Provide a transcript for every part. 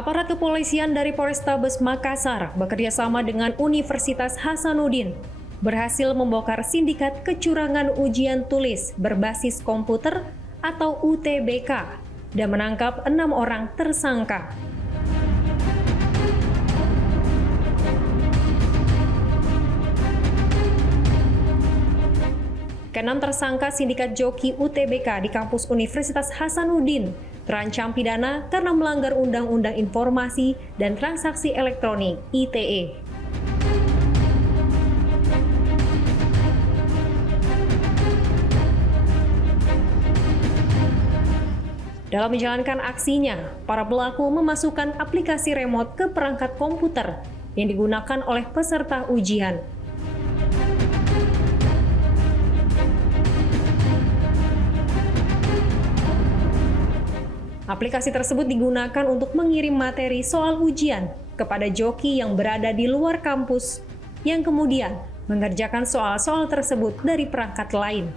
Aparat kepolisian dari Polrestabes Makassar bekerjasama dengan Universitas Hasanuddin berhasil membongkar sindikat kecurangan ujian tulis berbasis komputer atau UTBK dan menangkap 6 orang tersangka. Keenam tersangka sindikat joki UTBK di kampus Universitas Hasanuddin terancam pidana karena melanggar Undang-Undang Informasi dan Transaksi Elektronik (ITE). Dalam menjalankan aksinya, para pelaku memasukkan aplikasi remote ke perangkat komputer yang digunakan oleh peserta ujian. Aplikasi tersebut digunakan untuk mengirim materi soal ujian kepada joki yang berada di luar kampus, yang kemudian mengerjakan soal-soal tersebut dari perangkat lain.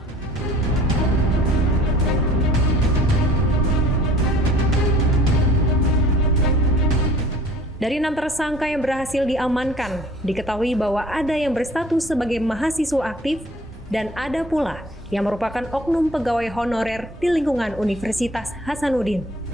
Dari 6 tersangka yang berhasil diamankan, diketahui bahwa ada yang berstatus sebagai mahasiswa aktif dan ada pula yang merupakan oknum pegawai honorer di lingkungan Universitas Hasanuddin.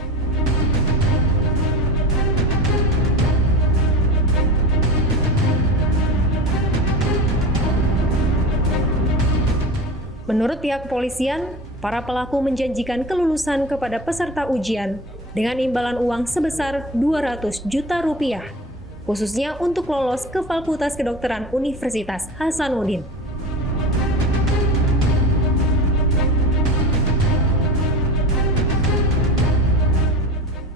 Menurut pihak kepolisian, para pelaku menjanjikan kelulusan kepada peserta ujian dengan imbalan uang sebesar 200 juta rupiah, khususnya untuk lolos ke Fakultas Kedokteran Universitas Hasanuddin.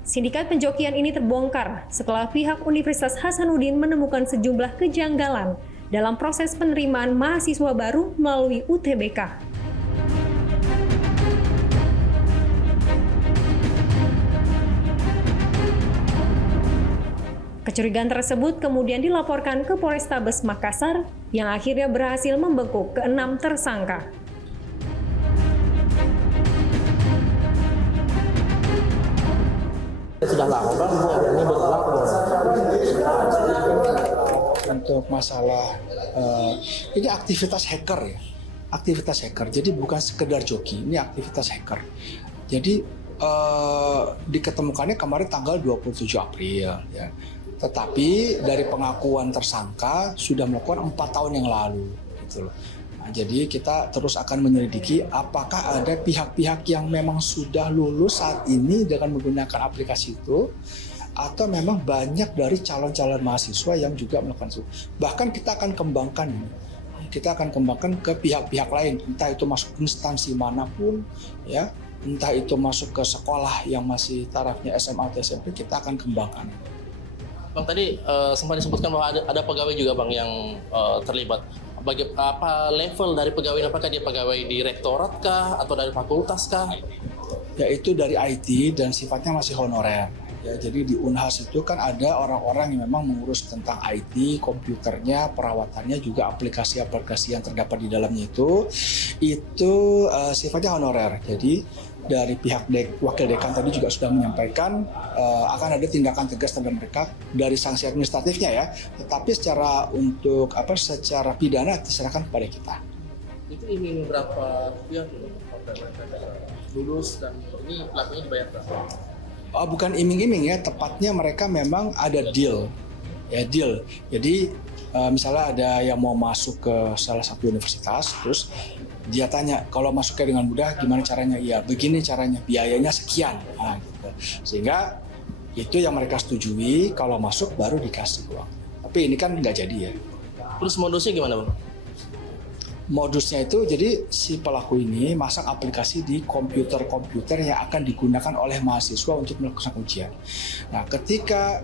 Sindikat penjokian ini terbongkar setelah pihak Universitas Hasanuddin menemukan sejumlah kejanggalan dalam proses penerimaan mahasiswa baru melalui UTBK. Kecurigaan tersebut kemudian dilaporkan ke Polrestabes Makassar yang akhirnya berhasil membekuk ke-6 tersangka. Sudah lama Bang, ini berulang untuk masalah ini aktivitas hacker ya, aktivitas hacker. Jadi bukan sekedar joki, ini aktivitas hacker. Jadi diketemukannya kemarin tanggal 27 April ya. Tetapi dari pengakuan tersangka sudah melakukan 4 tahun yang lalu gitu loh. Nah, jadi kita terus akan menyelidiki apakah ada pihak-pihak yang memang sudah lulus saat ini dengan menggunakan aplikasi itu, atau memang banyak dari calon-calon mahasiswa yang juga melakukan itu. Bahkan kita akan kembangkan ini. Kita akan kembangkan ke pihak-pihak lain, entah itu masuk instansi manapun, ya, entah itu masuk ke sekolah yang masih tarafnya SMA atau SMP, kita akan kembangkan. Bang, tadi sempat disebutkan bahwa ada pegawai juga Bang yang terlibat. Apa level dari pegawai? Apakah dia pegawai di rektorat kah atau dari fakultas kah? Yaitu dari IT dan sifatnya masih honorer. Ya, jadi di Unhas itu kan ada orang-orang yang memang mengurus tentang IT, komputernya, perawatannya, juga aplikasi-aplikasi yang terdapat di dalamnya itu sifatnya honorer. Jadi dari pihak wakil dekan tadi juga sudah menyampaikan akan ada tindakan tegas terhadap mereka dari sanksi administratifnya ya, tetapi secara pidana diserahkan kepada kita. Itu ini berapa pihak lulus dan ini pelakunya dibayar berapa? Bukan iming-iming ya, tepatnya mereka memang ada deal. Ya, deal. Jadi misalnya ada yang mau masuk ke salah satu universitas, terus dia tanya, kalau masuknya dengan mudah gimana caranya? Ya begini caranya, biayanya sekian. Nah, gitu. Sehingga itu yang mereka setujui, kalau masuk baru dikasih uang. Tapi ini kan nggak jadi ya. Terus modusnya gimana Bang? Modusnya itu, jadi si pelaku ini masang aplikasi di komputer-komputer yang akan digunakan oleh mahasiswa untuk melakukan ujian. Nah, ketika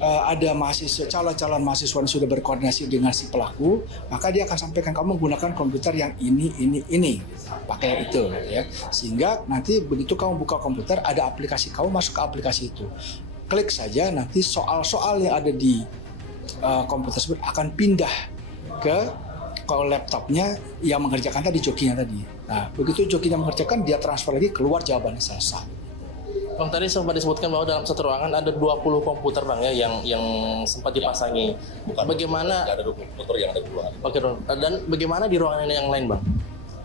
ada mahasiswa, calon-calon mahasiswa yang sudah berkoordinasi dengan si pelaku, maka dia akan sampaikan, kamu menggunakan komputer yang ini, pakai itu ya. Sehingga nanti begitu kamu buka komputer, ada aplikasi, kamu masuk ke aplikasi itu. Klik saja, nanti soal-soal yang ada di komputer tersebut akan pindah ke laptopnya yang mengerjakan tadi, jokinya tadi. Nah, begitu jokinya mengerjakan, dia transfer lagi, keluar jawabannya selesai. Bang, tadi sempat disebutkan bahwa dalam satu ruangan ada 20 komputer Bang ya yang sempat dipasangi. Bagaimana ada 20 komputer yang ada di ruangan. Oke, dan bagaimana di ruangan yang lain Bang?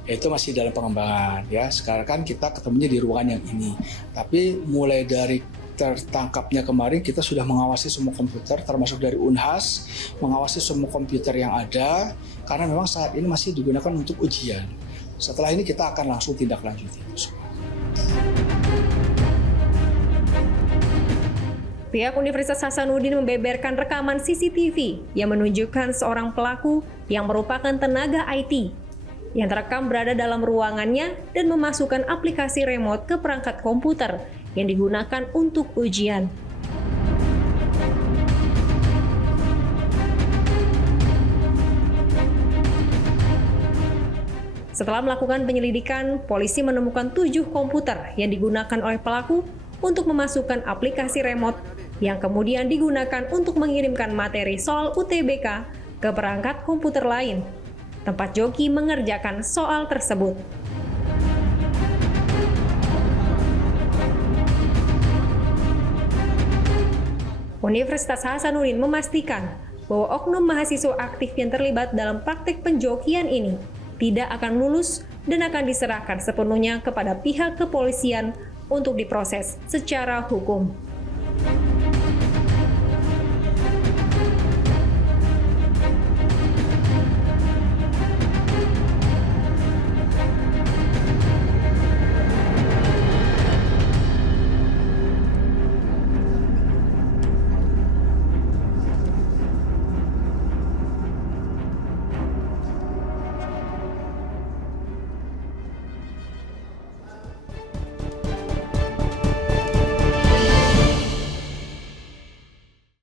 Itu masih dalam pengembangan ya. Sekarang kan kita ketemunya di ruangan yang ini. Tapi mulai dari tertangkapnya kemarin kita sudah mengawasi semua komputer termasuk dari Unhas, mengawasi semua komputer yang ada karena memang saat ini masih digunakan untuk ujian. Setelah ini kita akan langsung tindak lanjuti itu semua. Pihak Universitas Hasanuddin membeberkan rekaman CCTV yang menunjukkan seorang pelaku yang merupakan tenaga IT yang terekam berada dalam ruangannya dan memasukkan aplikasi remote ke perangkat komputer yang digunakan untuk ujian. Setelah melakukan penyelidikan, polisi menemukan 7 komputer yang digunakan oleh pelaku untuk memasukkan aplikasi remote yang kemudian digunakan untuk mengirimkan materi soal UTBK ke perangkat komputer lain, tempat Joki mengerjakan soal tersebut. Universitas Hasanuddin memastikan bahwa oknum mahasiswa aktif yang terlibat dalam praktik penjokian ini tidak akan lulus dan akan diserahkan sepenuhnya kepada pihak kepolisian untuk diproses secara hukum.